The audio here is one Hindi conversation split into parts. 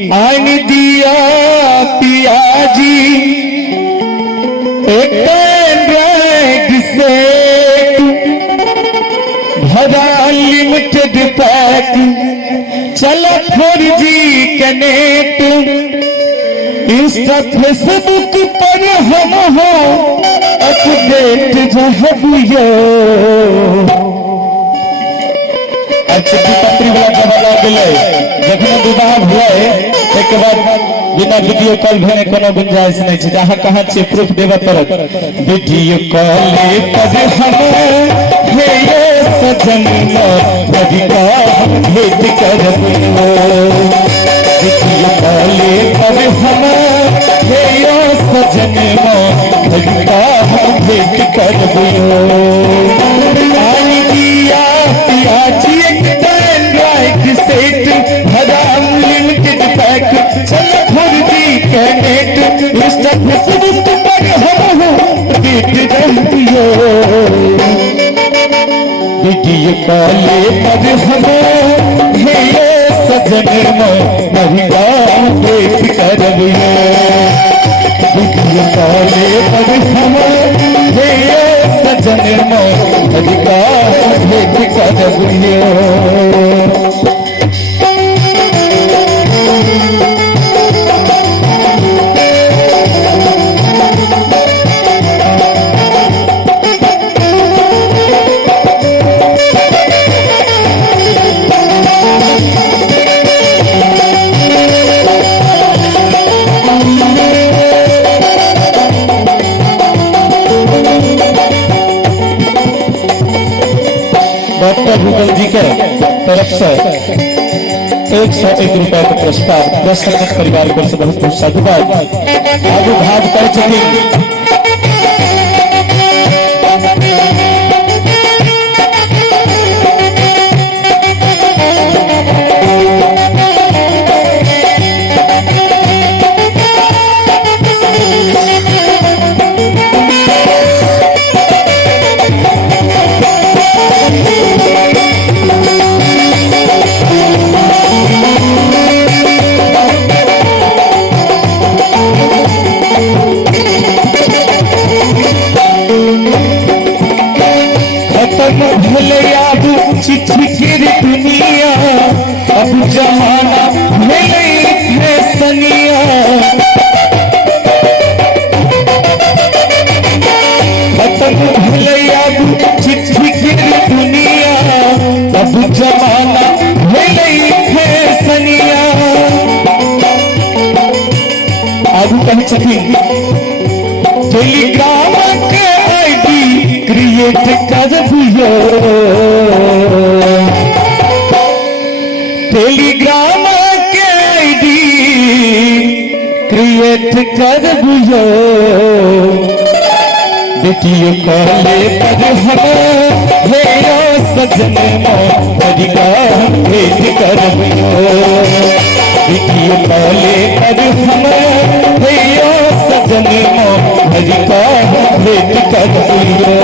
आन दिया पियाजी एक एंड्रॉइड से भरा लिमिटेड पैक चला 4G कनेक्ट इंस्टा फेसबुक पर हम हो अपडेट रहबियो पत्री वाला जमाना दिले जखन विवाह हुए एक बार बिना वीडियो कॉल भेने कोनो गुंजाइश नहीं छै जहां कहां छै प्रूफ देबा पड़त वीडियो कॉल पर हम हे ये सजन भजिका भेट करबो वीडियो कॉल पर हम हे ये सजन भजिका भेट करबो आई दिया पियाजी सेट भरा लिमिटेड पैक चल 4G कनेक्ट इंस्टा फेसबुक पर हम डेट रहबियो वीडियो कॉल पर हम हे सजन महिला भेट करबियो वीडियो कॉल पर हम हे सजन महिला भेट करबियो डॉक्टर भूगल जी के तरफ से 101 रुपए का पुरस्कार प्रसन्न परिवार को बहुत बहुत साधुवाद आगू भाग कर चुकी चिट्ठी गिर दुनिया अब जमाना मिले है सनिया खत्म भलैया चिट्ठी गिर दुनिया अब जमाना मिले है सनिया आगू कहीं छथिन टेलीग्राम के आईडी क्रिएट करबियो टेलीग्राम के आईडी क्रिएट करबियो वीडियो कॉल पर हम हे सजन महिला भेट करबियो वीडियो कॉल पर हम हे सजन महिला भेट करबियो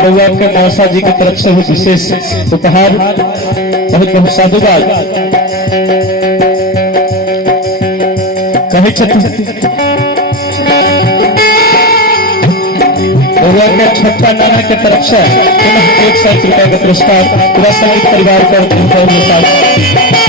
बउआ के मौसा जी की तरफ से विशेष उपहार बहुत बहुत साधुवाद कहे बउआ के छोटा नाना के तरफ से 100 रुपए का पुरस्कार पूरा संगीत परिवार को